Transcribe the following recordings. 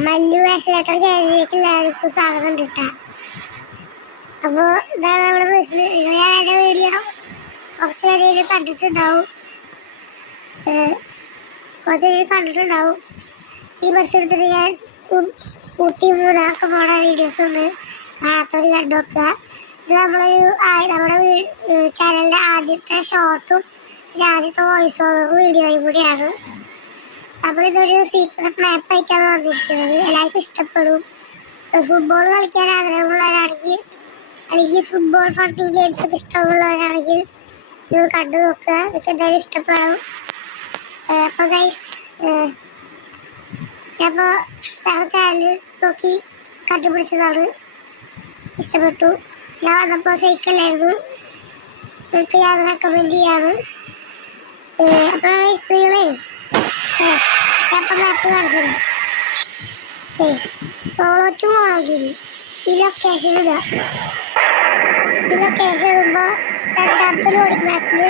Mallu accelerator ഗ്യാരേജിലേക്ക് എല്ലാവർക്കും സ്വാഗതം കിട്ടാം. അപ്പോൾ ഇതാണ് നമ്മുടെ ബസ്. ഞാൻ എൻ്റെ വീഡിയോ കുറച്ച് പേര് കണ്ടിട്ടുണ്ടാവും. ഈ ബസ് എടുത്തിട്ട് ഞാൻ ഊട്ടി മൂന്നാർക്ക് പോണ വീഡിയോസ് ഉണ്ട്, കാണാത്തവർ കണ്ടു നോക്കുക. ഇത് നമ്മുടെ ചാനലിൻ്റെ ആദ്യത്തെ ഷോർട്ടും പിന്നെ ആദ്യത്തെ വോയിസ് ഓവറും വീഡിയോയും കൂടിയാണ്. നമ്മളിതൊരു സീക്രട്ട് മാപ്പായിട്ടാണ് വന്നിരിക്കുന്നത്. എല്ലാവർക്കും ഇഷ്ടപ്പെടും. ഫുട്ബോൾ കളിക്കാൻ ആഗ്രഹമുള്ളവരാണെങ്കിൽ അല്ലെങ്കിൽ ഫുട്ബോൾ ഫണ്ടിങ് ഗെയിംസ് ഒക്കെ ഇഷ്ടമുള്ളവരാണെങ്കിൽ ഇത് കണ്ടു നോക്കുക. ഇതൊക്കെ എന്തായാലും ഇഷ്ടപ്പെടും. അപ്പോൾ ഗൈസ്, ഞാനിപ്പോൾ വേറെ ചാനൽ നോക്കി കണ്ടുപിടിച്ചതാണ്. ഇഷ്ടപ്പെട്ടു. ഞാൻ വന്നപ്പോൾ ഫേക്കല്ലായിരുന്നു, നിങ്ങൾക്ക് ഞാൻ റെക്കമെൻഡ് ചെയ്യാണ്. അപ്പോൾ സ്ത്രീകളെ മാപ്പ് കാണിച്ചത് സോളോ ടു മോണോഗിരി ഈ ലൊക്കേഷൻ ഇടുക. ഈ ലൊക്കേഷൻ ഇടുമ്പോൾ രണ്ടാമത്തെ ലോഡിംഗ് മാപ്പിൽ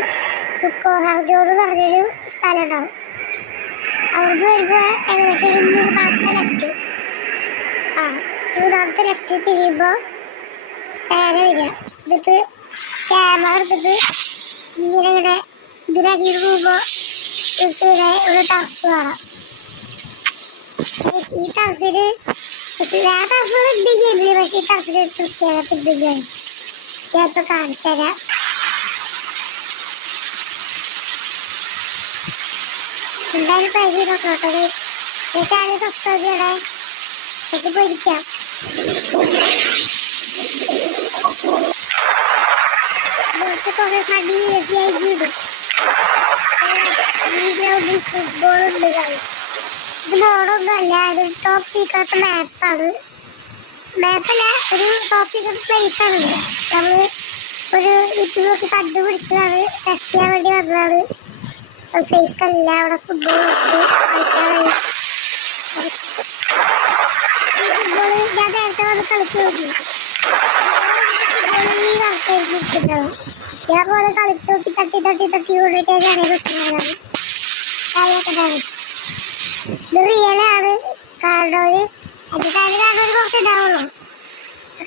സുക്കോഹർജോ എന്ന് പറഞ്ഞൊരു സ്ഥലം ഉണ്ടാവും. അവിടുന്ന് വരുമ്പോൾ ഏകദേശം ഒരു മൂന്നാമത്തെ ലെഫ്റ്റ് തിരിയുമ്പോൾ നേരെ വരിക. എന്നിട്ട് ക്യാമറ എടുത്തിട്ട് ഇങ്ങനെ ഇതിനാക്കി പോകുമ്പോൾ ഒരു ടർഫ് കാണാം. ഈ ടർഫിന് ആ ടർഫ് ഉണ്ട് ഗെയിമില്, പക്ഷേ ഈ ടർഫിന് പ്രത്യേകത ഉണ്ട്. ഞാനിപ്പോൾ കാണിച്ചു തരാം. എന്തായാലും ട്രൈ ചെയ്ത് നോക്കട്ടെ. ഈ ചാനൽ സബ്സ്ക്രൈബ് ചെയ്യണേ. എനിക്ക് പോയിരിക്കാം. കുറേ ഫണ്ടി വീഡിയോസ് ഇടും. ഫുട്ബോൾ ഉണ്ട്. ഇത് മോഡൊന്നും അല്ല, ഇത് ടോപ്പ് സീക്രട്ട് മാപ്പാണ്. മാപ്പല്ല, ഒരു ടോപ്പ് സീക്രട്ട് പ്ലേസ് ആണ്. നമ്മൾ ഒരു ഇത് നോക്കി കണ്ടുപിടിച്ചതാണ്, ടെസ്റ്റ് ചെയ്യാൻ വേണ്ടി വന്നതാണ്. ഫേക്ക് അല്ല. അവിടെ ഫുട്ബോൾ കളിക്കാൻ ഫുട്ബോൾ ഞാൻ നേരത്തെ വന്ന് കളിച്ച് നോക്കി. ഈ കറക്റ്റായിരിക്കും. ഞാൻ പോലെ കളിച്ച് നോക്കി തട്ടി കൊണ്ടിട്ട് ഞാൻ വെക്കുന്നതാണ്. ഇത് റിയലാണ്. കാണുന്നവര് എൻ്റെ കാര്യം കാണുന്നവര് കുറച്ച് ഉണ്ടാവുള്ളൂ.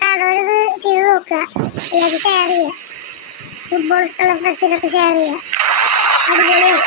കാണുന്നവർ ഇത് ചെയ്ത് നോക്കുക. എല്ലാവർക്കും ഷെയർ ചെയ്യുക. ഫുട്ബോൾ ഇഷ്ടമുള്ള ഫ്രണ്ട്സിനൊക്കെ ഷെയർ ചെയ്യുക. അടിപൊളിയാണ്.